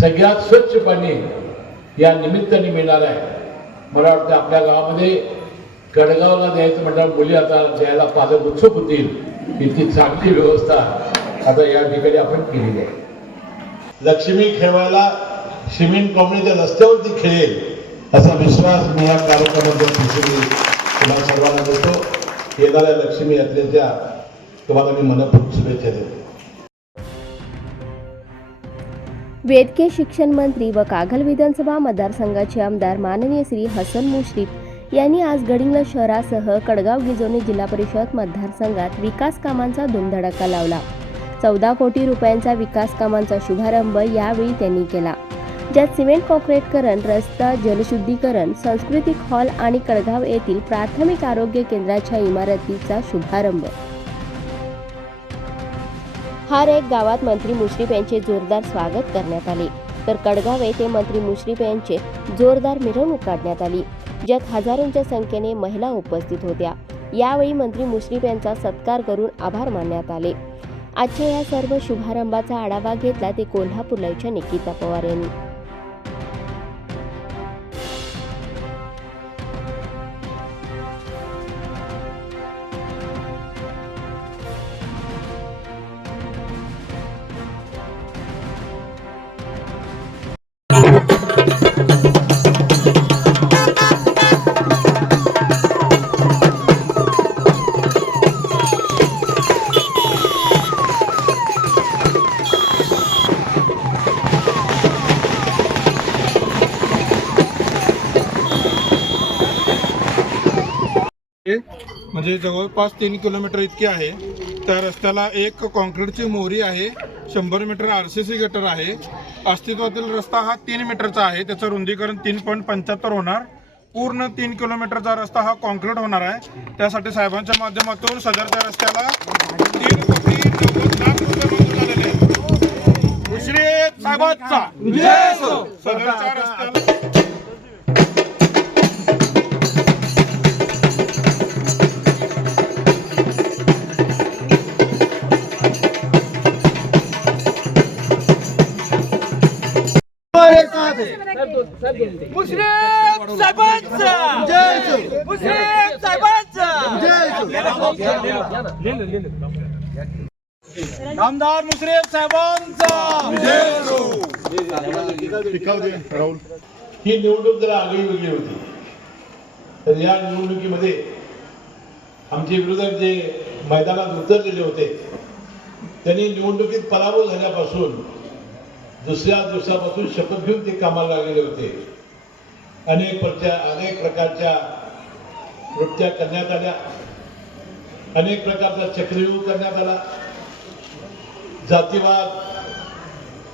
सगळ्यात स्वच्छ पाणी या निमित्ताने मिळणार आहे. मला वाटतं आपल्या गावामध्ये कडगावला द्यायचं म्हटल्यावर मुली आता द्यायला पालक उत्सुक होतील. इतकी चांगली व्यवस्था आता या ठिकाणी आपण केलेली आहे. लक्ष्मी खेळवायला सिमेंट कॉम्पनीच्या रस्त्यावरती खेळेल असा विश्वास मी या कार्यक्रमाबद्दल तुम्हाला सर्वांना देतो. येणाऱ्या लक्ष्मी यात्रेच्या तुम्हाला मी मनपूर्वक शुभेच्छा देतो. वेदके शिक्षण मंत्री व कागल विधानसभा मतदारसंघाचे आमदार माननीय श्री हसन मुश्रीफ यांनी आज गडिंग्लज शहरासह कडगाव गिजोनी जिल्हा परिषद मतदारसंघात विकास कामांचा धुमधडाका लावला. चौदा कोटी रुपयांचा विकास कामांचा शुभारंभ यावेळी त्यांनी केला. ज्यात सिमेंट कॉन्क्रीटकरण रस्ता जलशुद्धीकरण सांस्कृतिक हॉल आणि कडगाव येथील प्राथमिक आरोग्य केंद्राच्या इमारतीचा शुभारंभ हर एक गावात मंत्री मुश्रीफ यांचे जोरदार स्वागत करण्यात आले. तर कडगाव येथे मंत्री मुश्रीफ यांचे जोरदार मिरवणूक काढण्यात आली ज्यात हजारोंच्या संख्येने महिला उपस्थित होत्या. यावेळी मंत्री मुश्रीफ यांचा सत्कार करून आभार मानण्यात आले. आजच्या या सर्व शुभारंभाचा आढावा घेतला ते कोल्हापूरला निकिता पवार यांनी. म्हणजे जवळपास तीन किलोमीटर इतकी आहे. त्या रस्त्याला एक कॉन्क्रीटची मोरी आहे. शंभर meter R C C gutter आहे. अस्तित्वातील रस्ता हा तीन मीटरचा आहे. त्याचं रुंदीकरण तीन पॉईंट पंच्याहत्तर होणार. पूर्ण तीन किलोमीटरचा रस्ता हा कॉन्क्रीट होणार आहे. त्यासाठी साहेबांच्या माध्यमातून सदरच्या रस्त्याला तीन कोटी नव्वद लाख रुपये मंजूर झालेले आहेत. साहेबांचा. सदरच्या रस्त्याला मुश्रीफ साहेबांचा मुश्रीफ साहेबांचा आमदार मुश्रीफ साहेबांचा ही निवडणूक जरा आगळी वेगळी होती तर या निवडणुकीमध्ये आमचे विरोधक जे मैदानात उतरलेले होते त्यांनी निवडणुकीत पराभव झाल्यापासून दुसऱ्या दिवसापासून शपथ घेऊन ते कामाला लागलेले होते. अनेक प्रच्या अनेक प्रकारच्या वृत्त्या करण्यात आल्या. अनेक प्रकारचा चक्रव्यूह करण्यात आला. जातीवाद.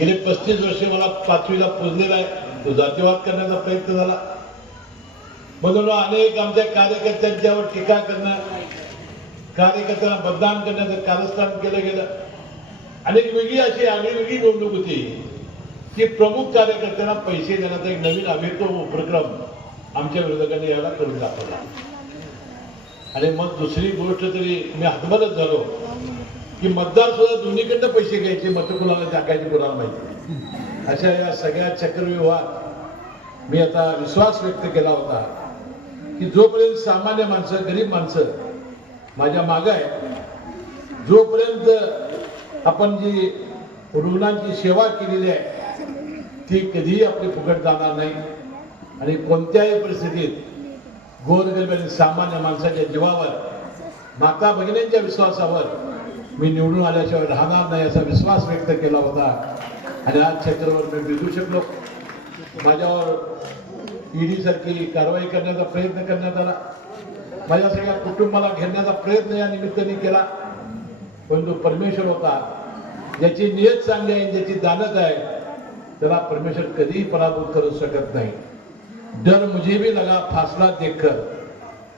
गेले पस्तीस वर्ष मला पाचवीला पुजलेला आहे. तो जातीवाद करण्याचा प्रयत्न झाला. म्हणून अनेक आमच्या कार्यकर्त्यांच्यावर टीका करणं कार्यकर्त्यांना बदनाम करण्याचं कारस्थान केलं गेलं. अनेक वेगळी अशी आगळी वेगळी निवडणूक होती. की प्रमुख कार्यकर्त्यांना पैसे देण्याचा एक नवीन अभिनव उपक्रम आमच्या विरोधकांनी याला करून दाखवला. आणि मग दुसरी गोष्ट तरी मी हातबलच झालो की मतदार सुद्धा दोन्हीकडनं पैसे घ्यायचे मत कुणाला टाकायची कुणाला माहिती अशा या सगळ्या चक्रव्यूहात मी आता विश्वास व्यक्त केला होता की जोपर्यंत सामान्य माणसं गरीब माणसं माझ्या मागं आहे जोपर्यंत आपण जी रुग्णांची सेवा केलेली आहे ती कधीही आपली फुकट जाणार नाही. आणि कोणत्याही परिस्थितीत गोरगरीब आणि सामान्य माणसाच्या जीवावर माता भगिनींच्या विश्वासावर मी निवडून आल्याशिवाय राहणार नाही असा विश्वास व्यक्त केला होता. आणि आज क्षेत्रावर मी बिजू शकलो. माझ्यावर ईडी सारखी कारवाई करण्याचा प्रयत्न करण्यात आला. माझ्या सगळ्या कुटुंबाला घेण्याचा प्रयत्न या निमित्ताने केला. पण जो परमेश्वर होता ज्याची नियत चांगली आहे ज्याची दानत आहे त्याला परमेश्वर कधीही पराभूत करू शकत नाही. डर मुझे भी लगा फासला देखकर.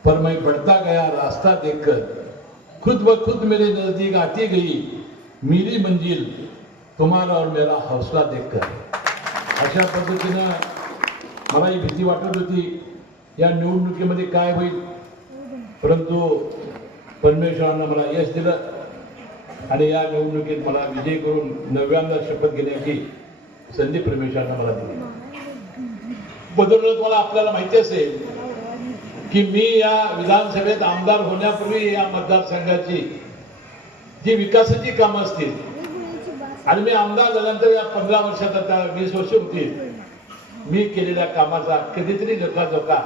पर मैं बढ़ता गया रास्ता देखकर. खुद ब खुद मेरे नजदीक आती गई मेरी मंजिल तुम्हारा और मेरा हौसला देखकर. अशा पद्धतीनं मला ही भीती वाटत होती या निवडणुकीमध्ये काय होईल? परंतु परमेश्वरानं मला यश दिलं आणि या निवडणुकीत मला विजय करून नव्यांदा शपथ घेण्याची संधी परमेश्वरानं मला दिली. बदलून तुम्हाला आपल्याला माहिती असेल की मी या विधानसभेत आमदार होण्यापूर्वी या मतदारसंघाची जी विकासाची कामं असतील आणि मी आमदार झाल्यानंतर या पंधरा वर्षात आता वीस वर्ष होतील मी केलेल्या कामाचा कधीतरी धोका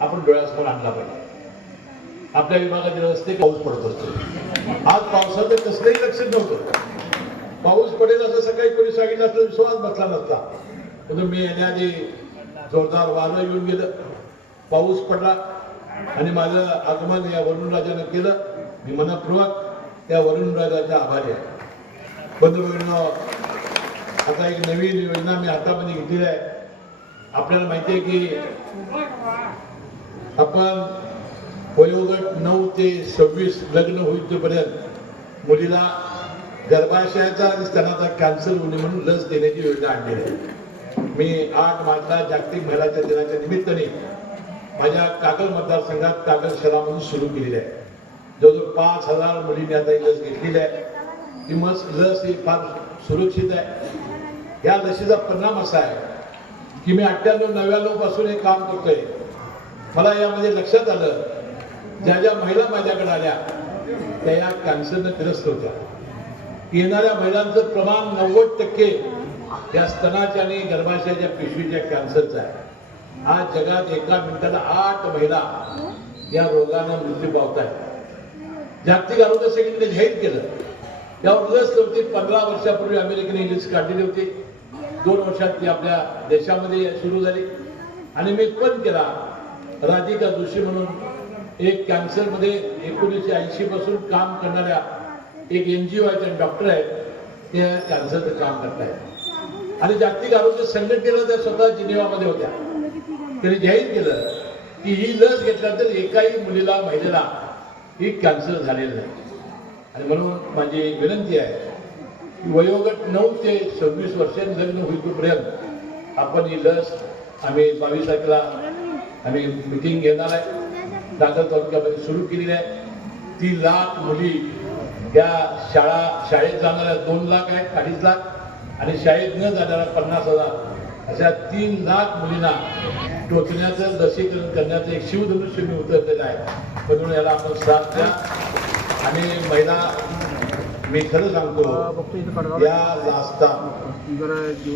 आपण डोळ्यासमोर आणला पाहिजे. आपल्या विभागातील रस्ते पाऊस पडत असतो. आज पावसाचं कसलंही लक्ष नव्हतं. पाऊस पडेल असं सकाळी कोणी सांगितलं असतं विश्वास बसला नसता. म्हणून मी येण्याआधी जोरदार वारं येऊन गेलं. पाऊस पडला आणि माझं आगमन या वरुणराजानं केलं. मी मनपूर्वक त्या वरुणराजाच्या आभारी आहे. बंधू आता एक नवीन योजना मी हातामध्ये घेतलेली आहे. आपल्याला माहिती आहे की आपण वयोगट नऊ ते सव्वीस लग्न होईल मुलीला गर्भाशयाचा आणि स्तनाचा कॅन्सर होऊ नये म्हणून लस देण्याची योजना आणलेली आहे. मी आठ मार्चला जागतिक महिलाच्या दिनाच्या निमित्ताने माझ्या कागल मतदारसंघात कागल शहरामधून सुरू केलेली आहे. जवळजवळ पाच हजार मुलींनी आता ही लस घेतलेली आहे. ही मस लस ही फार सुरक्षित आहे. या लसीचा परिणाम असा आहे की मी अठ्ठ्याण्णव नव्याण्णवपासून हे काम करतोय. मला यामध्ये लक्षात आलं ज्या ज्या महिला माझ्याकडे आल्या त्या या कॅन्सरनं ग्रस्त होत्या. येणाऱ्या महिलांचं प्रमाण नव्वद टक्के या स्तनाच्या आणि गर्भाशयाच्या पिशवीच्या कॅन्सरचं आहे. आज जगात एका मिनिटाला आठ महिला या रोगानं मृत्यू पावत आहेत जागतिक आरोग्य संघटनेने जाहीर केलं. यावर लस नव्हती पंधरा वर्षापूर्वी अमेरिकेने ही लस काढलेली होती. दोन वर्षात ती आपल्या देशामध्ये सुरू झाली. आणि मी पण केला. राधिका जोशी म्हणून एक कॅन्सरमध्ये एकोणीसशे ऐंशी पासून काम करणाऱ्या एक एन जी ओ आहेत डॉक्टर आहेत ते कॅन्सरचं काम करतायत. आणि जागतिक आरोग्य संघटनेला त्या स्वतः जिनेवामध्ये होत्या. त्यांनी जाहीर केलं की ही लस घेतल्यानंतर एकाही मुलीला महिलेला ही कॅन्सर झालेलं नाही. आणि म्हणून माझी एक विनंती आहे की वयोगट नऊ ते सव्वीस वर्षांनी लग्न होईपर्यंत तोपर्यंत आपण ही लस आम्ही बावीस तारखेला आम्ही मिटिंग घेणार आहे. दाखल तालुक्यामध्ये सुरू केलेली आहे. ती लाख मुली या शाळा शाळेत जाणाऱ्या दोन लाख आहेत अडीच लाख आणि शाळेत न जाणाऱ्या पन्नास हजार अशा तीन लाख मुलींना टोचण्याचं लसीकरण करण्याचं एक शिवधनुष्य मी उतरलेलं आहे. म्हणून याला आपण साथ द्या. आणि महिला मी खरं सांगतो या लास्ता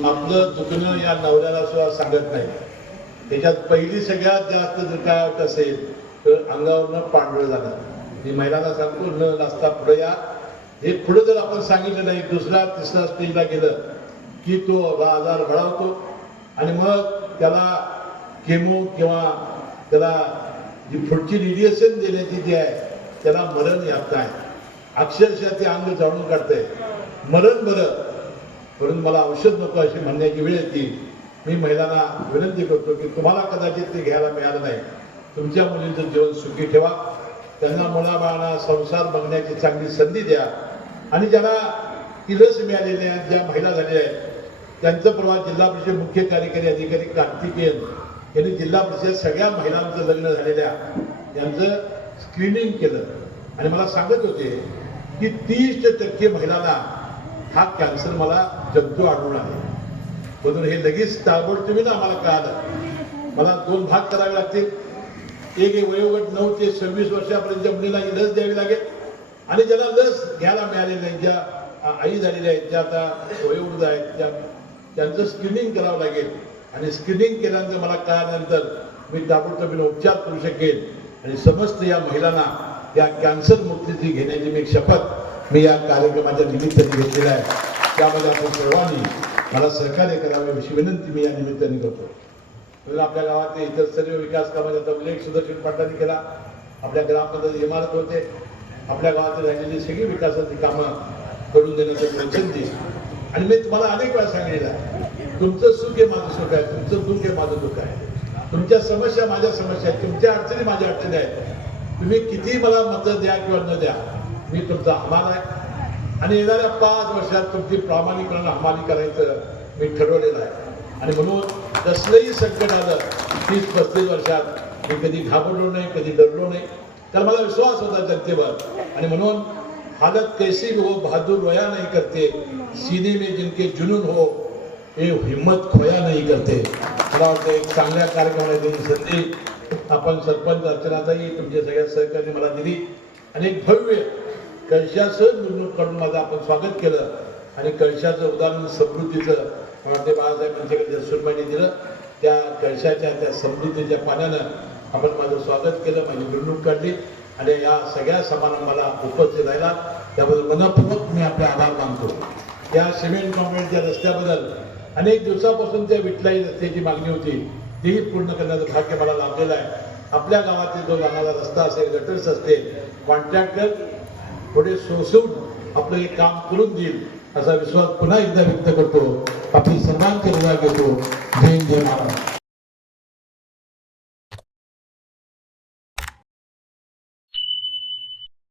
आपलं दुखणं या नवऱ्याला सुद्धा सांगत नाही. त्याच्यात पहिली सगळ्यात जास्त जर काय होत असेल तर अंगावरनं पांढरं जाणार मी महिलांना सांगतो न नसता पुढे या. हे पुढे जर आपण सांगितलं नाही दुसऱ्या तिसऱ्या स्टेजला गेलं की तो आजार बळावतो. आणि मग त्याला केमो किंवा त्याला जी पुढची रेडिएशन देण्याची जी आहे त्याला मरण यात आहे. अक्षरशः ते अंग जाळून काढतंय. मरण बरं म्हणून मला औषध नको अशी म्हणण्याची वेळ येते. मी महिलांना विनंती करतो की तुम्हाला कदाचित ते घ्यायला मिळालं नाही. तुमच्या मुलींचं जीवन सुखी ठेवा. त्यांना मुलाबाळांना संसार बघण्याची चांगली संधी द्या. आणि ज्याला ती लस मिळालेली आहे ज्या महिला झालेल्या आहेत त्यांचं प्रवास जिल्हा परिषद मुख्य कार्यकारी अधिकारी कार्तिकेयन यांनी जिल्हा परिषद सगळ्या महिलांचं लग्न झालेल्या यांचं स्क्रीनिंग केलं. आणि मला सांगत होते की तीस टक्के महिलांना हा कॅन्सर मला जंतू आढळून आले. म्हणून हे लगेच ताबडतोबीनं आम्हाला कळालं. मला दोन भाग करावे लागतील. एक एक वयोगट नऊ ते सव्वीस वर्षापर्यंतच्या मुलीला ही लस द्यावी लागेल. आणि ज्याला लस घ्यायला मिळालेली नाही ज्या आई झालेल्या आहेत ज्या आता वयोवृद्ध आहेत त्या त्यांचं स्क्रीनिंग करावं लागेल. आणि स्क्रीनिंग केल्यानंतर मला कळल्यानंतर मी ताबडतोबीने उपचार करू शकेल आणि समस्त या महिलांना या कॅन्सर मुक्तीची घेण्याची मी शपथ मी या कार्यक्रमाच्या निमित्ताने घेतलेला आहे. त्यामध्ये आपण सर्वांनी मला सहकार्य करावे अशी विनंती मी या निमित्ताने करतो. म्हणून आपल्या गावातले इतर सर्व विकास कामाचा उल्लेख सुदर्शन पाटलांनी केला. आपल्या ग्रामपंचायत इमारत होते. आपल्या गावात राहिलेली सगळी विकासाची कामं करून देण्याचं वचन आणि मी तुम्हाला अनेक वेळा सांगितलं तुमचं सुख हे माझं सुख आहे तुमचं दुःख हे माझं दुःख आहे. तुमच्या समस्या माझ्या समस्या आहेत तुमच्या अडचणी माझ्या अडचणी आहेत. तुम्ही किती मला मतं द्या किंवा न द्या मी तुमचा आभार आहे. आणि येणाऱ्या पाच वर्षात तुमची प्रामाणिकपणानं हमाली करायचं मी ठरवलेलं आहे. आणि म्हणून कसलंही संकट आलं तीस पस्तीस वर्षात मी कधी घाबरलो नाही कधी डरलो नाही. तर मला विश्वास होता जनतेवर. आणि म्हणून हालत कैसी भी हो बहादूर रोया नहीं करते. सीने में जिनके जुनून हो हे हिम्मत खोया नाही करते. मला वाटतं एक चांगल्या कार्यक्रमाला दिली संधी आपण सरपंच अर्चनाताई तुमच्या सगळ्या सहकार्याने मला दिली. आणि एक भव्य कळशासह निवडणूक काढून माझं आपण स्वागत केलं. आणि कळशाचं उदाहरण समृद्धीचं वाटते बाळासाहेब यांच्याकडे सुरमाने दिलं त्या कळशाच्या त्या समृद्धीच्या पाण्यानं आपण माझं स्वागत केलं माझी मिरवणूक काढली आणि या सगळ्या समारंभाला उपस्थित राहिला. त्याबद्दल मनपूर्वक मी आपले आभार मानतो. या सिमेंट कॉम्प्लेटच्या रस्त्याबद्दल अनेक दिवसापासून त्या विठलाई रस्त्याची मागणी होती. तीही पूर्ण करण्याचं भाग्य मला लाभलेलं आहे. आपल्या गावातील जो जाणारा रस्ता असेल गटर्स असतील कॉन्ट्रॅक्टर थोडे सोसून आपलं हे काम करून देईल. असा विश्वास पुन्हा एकदा व्यक्त करतो. आपली सन्मान ऋणा घेतो. जय जय महाराज